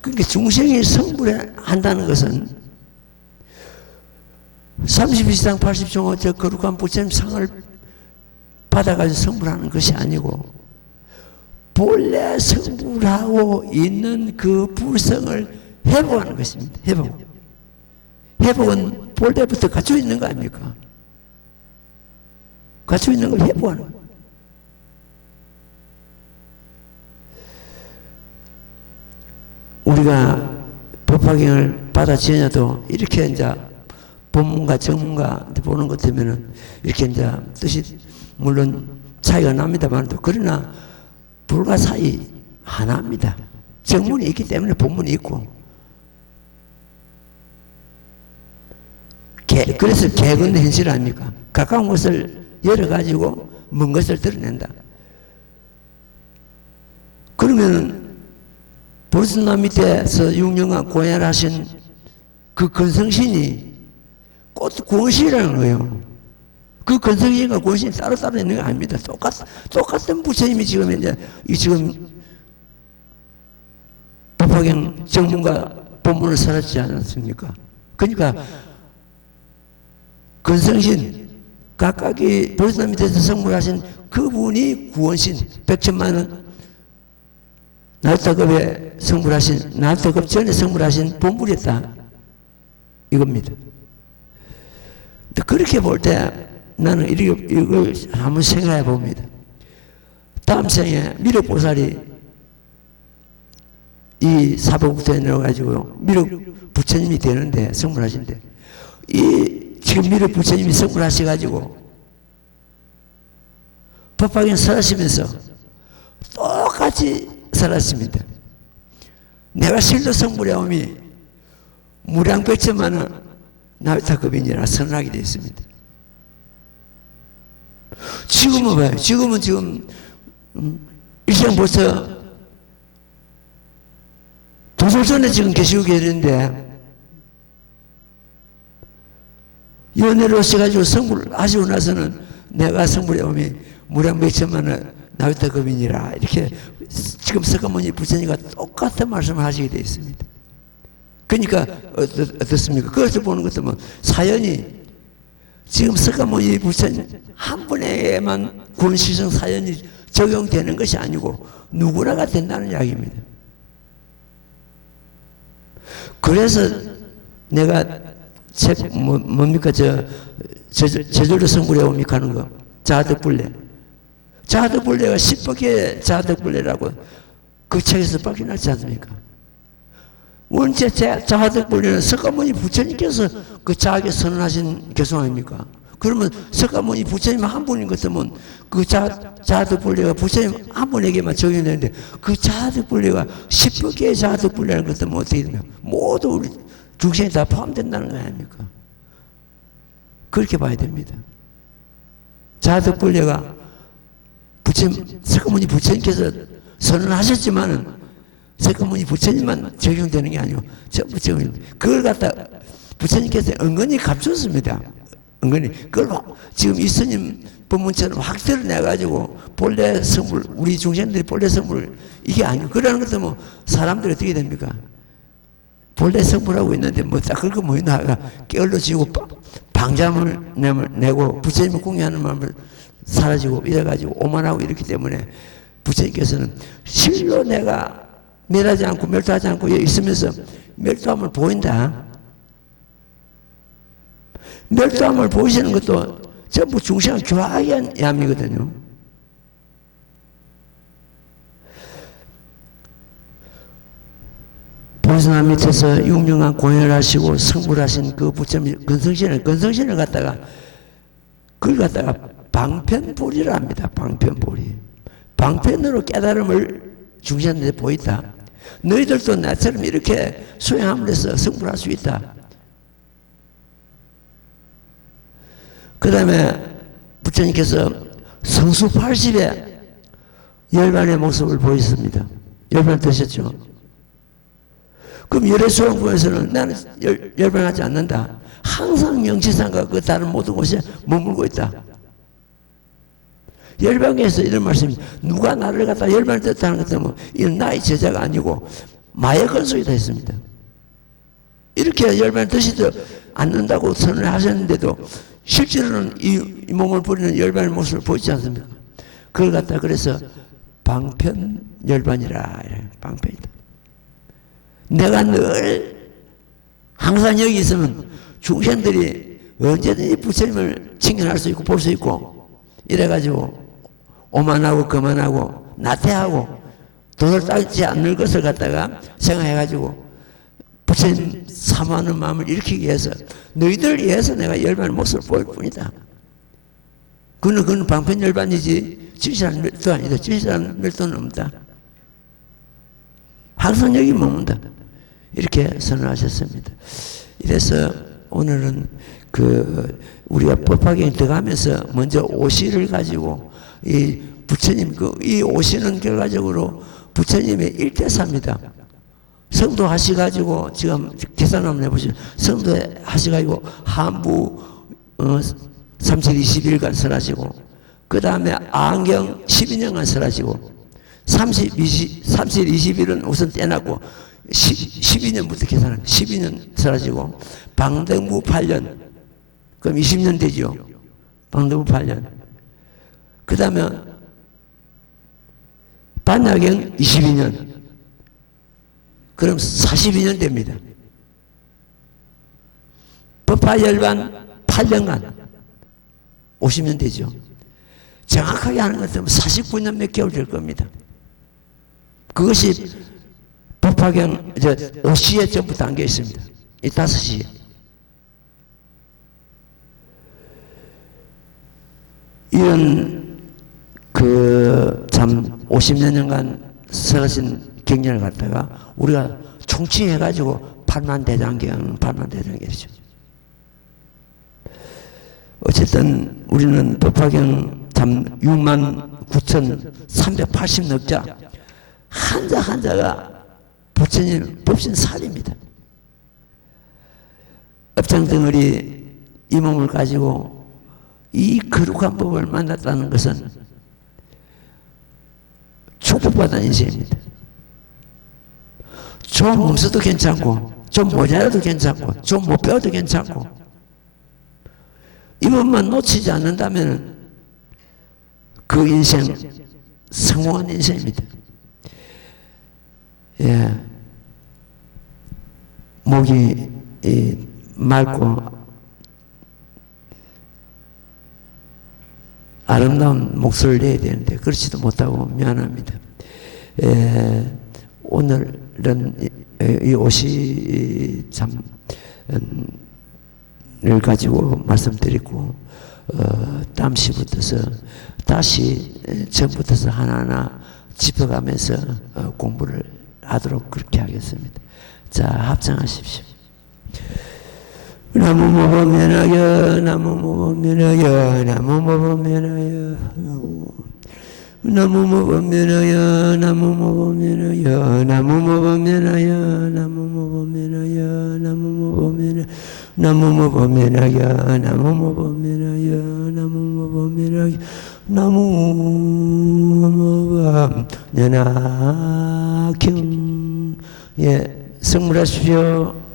그러니까 중생이 성불한다는 것은 32시당 80종호 저 거룩한 부처님 상을 받아가지고 성불하는 것이 아니고 본래 성불하고 있는 그 불성을 회복하는 것입니다. 회복은 본래부터 갖추어 있는 거 아닙니까? 갖추어 있는 걸 회복하는 거. 우리가 법화경을 받아 지녀도 이렇게 이제 본문과 정문과 보는 것 때문에 이렇게 이제 뜻이 물론 차이가 납니다만 그러나 불가사의 하나입니다. 정문이 있기 때문에 본문이 있고, 그래서 개근현실 아닙니까? 가까운 것을 열어가지고 먼 것을 드러낸다. 그러면 보르스나 밑에서 6년간 고연하신 그 근성신이 꼭 구원신이라는 거예요. 그 근성신과 구원신이 따로따로 있는 거 아닙니다. 똑같은 부처님이 지금 이제 지금 법화경 정문과 본문을 살았지 않았습니까? 그러니까 근성신 각각이 보르스나 밑에서 성불하신 그분이 구원신 100천만원 나루타급에 성불하신 나루타급 전에 성불하신 본불이었다 이겁니다. 그렇게 볼 때 나는 이걸 한번 생각해 봅니다. 다음 생에 미륵보살이 이 사법국토에 넣어가지고 미륵 부처님이 되는데 성불하신데 지금 미륵 부처님이 성불하셔가지고 법화경 살아시면서 똑같이 살았습니다. 내가 실도 성불해 오미 무량백천만은 나루타급이니라 선언하게 되어 있습니다. 지금은 봐요. 지금은 지금 일생 벌써 도솔전에 지금 계시고 계시는데 연애를 오셔가지고 성불하시고 나서는 내가 성불해 오미 무량백천만은 나루타급이니라 이렇게 지금 석가모니 부처님과 똑같은 말씀을 하시게 되어 있습니다. 그러니까 어떻습니까? 그것을 보는 것도 뭐 사연이 지금 석가모니 부처님 한 분에게만 구원시성 사연이 적용되는 것이 아니고 누구나가 된다는 이야기입니다. 그래서 내가 책 뭡니까 저절로 성불에 옵니까 하는 거 자아득불례. 자아득불례가 10법계 자아득불례라고 그 책에서 밝혀놨지 않습니까? 원체 자아득불례는 석가모니 부처님께서 그 자아에 선언하신 개성 아닙니까? 그러면 석가모니 부처님 한 분인 것 같으면 그 자아득불례가 부처님 한 분에게만 적용되는데 그 자아득불례가 10법계의 자아득불례라는 것 같으면 어떻게 되냐? 모두 우리 중생이 다 포함된다는 거 아닙니까? 그렇게 봐야 됩니다. 자아득불례가 석가모니 부처님께서 선언하셨지만은 석가모니 부처님만 적용되는 게 아니고 전부 적용. 그걸 갖다 부처님께서 은근히 감췄습니다. 은근히 그걸 지금 이 스님 법문처럼 확대를 내가지고 본래 성불 우리 중생들이 본래 성불 이게 아니고 그러는 것도 뭐 사람들이 어떻게 됩니까? 본래 성불하고 있는데 뭐 딱 그거 뭐 있나 하가 게을러지고 방잠을 내고 부처님을 공유하는 마음을 사라지고 이래가지고 오만하고 이렇기 때문에 부처님께서는 실로 내가 멸하지 않고 멸도하지 않고 있으면서 멸도함을 보인다. 멸도함을 보이시는 것도 전부 중생을 교화하기 위한 야미거든요. 보리스나 밑에서 육령한 공연을 하시고 성불하신 그 부처님 근성신을 갖다가 그걸 갖다가 방편보리라 합니다. 방편보리. 방편으로 깨달음을 중생한테 보인다. 너희들도 나처럼 이렇게 수행함을 해서 성불할 수 있다. 그 다음에 부처님께서 성수 80에 열반의 모습을 보였습니다. 열반 드셨죠? 그럼 열애수왕부에서는 나는 열반하지 않는다. 항상 명치상과 그 다른 모든 곳에 머물고 있다. 열반에서 이런 말씀이 누가 나를 갖다 열반을 뜻하는 것 때문에 이건 나의 제자가 아니고 마의 건속이다 했습니다. 이렇게 열반을 드시지 않는다고 선언을 하셨는데도 실제로는 이 몸을 부리는 열반의 모습을 보이지 않습니까? 그걸 갖다 그래서 방편 열반이라 방편이다. 내가 늘 항상 여기 있으면 중생들이 언제든지 부처님을 칭찬할 수 있고 볼 수 있고 이래가지고 오만하고 거만하고 나태하고 돈을 따지 않는 것을 갖다가 생각해가지고 부처님 사모하는 마음을 일으키기 위해서 너희들을 위해서 내가 열반의 모습을 보일 뿐이다. 그건 방편 열반이지 진실한 멸도 아니다. 진실한 멸도는 없다. 항상 여기 머문다. 이렇게 선언하셨습니다. 이래서 오늘은 우리가 법화경에 들어가면서 먼저 오시를 가지고 이 부처님 이 오시는 결과적으로 부처님의 일대사입니다. 성도 하시가지고 지금 계산 한번 해보시죠. 성도 하시가지고 한부 37, 20일간 설하시고 그 다음에 안경 12년간 설하시고 30, 20일은 우선 떼놨고 12년부터 계산하면 12년 설하시고 방등부 8년 그럼 20년 되죠. 방등부 8년 그 다음에 반야경 22년 그럼 42년 됩니다. 법화열반 8년간 50년 되죠. 정확하게 하는 것 같으면 49년 몇 개월 될 겁니다. 그것이 법화경 5시에 전부 담겨 있습니다. 이 5시에. 이런 참 50년간 설하신 경전을 갖다가 우리가 총칭해가지고 8만 대장경이죠. 어쨌든 우리는 법화경 참 6만 9,380넉 자 한자 한자가 부처님 법신 살입니다. 업장덩어리 이 몸을 가지고 이 거룩한 법을 만났다는 것은 축복받은 인생입니다. 좀 없어도 괜찮고 좀 모자라도 괜찮고 좀 못 배워도 괜찮고 이 법만 놓치지 않는다면 그 인생 성공한 인생입니다. 예. 목이 맑고 아름다운 목소리를 내야 되는데 그렇지도 못하고 미안합니다. 오늘은 이 옷이 참 을 가지고 말씀드리고 다음시 붙어서 다시 처음부터서 하나하나 짚어가면서 공부를 하도록 그렇게 하겠습니다. 자, 합창하십시오. 나무 모범면하여 나무 모범면하여 나무 모범면하여 나무 모범면하여 나무 모범면하여 나무 모범면하여 나무 모범면하여 나무 모범면하여 나무 모범면하여 나무 모범면하여 나무 모범면하여 나무 모범면하여 경 예, 성물하십시오.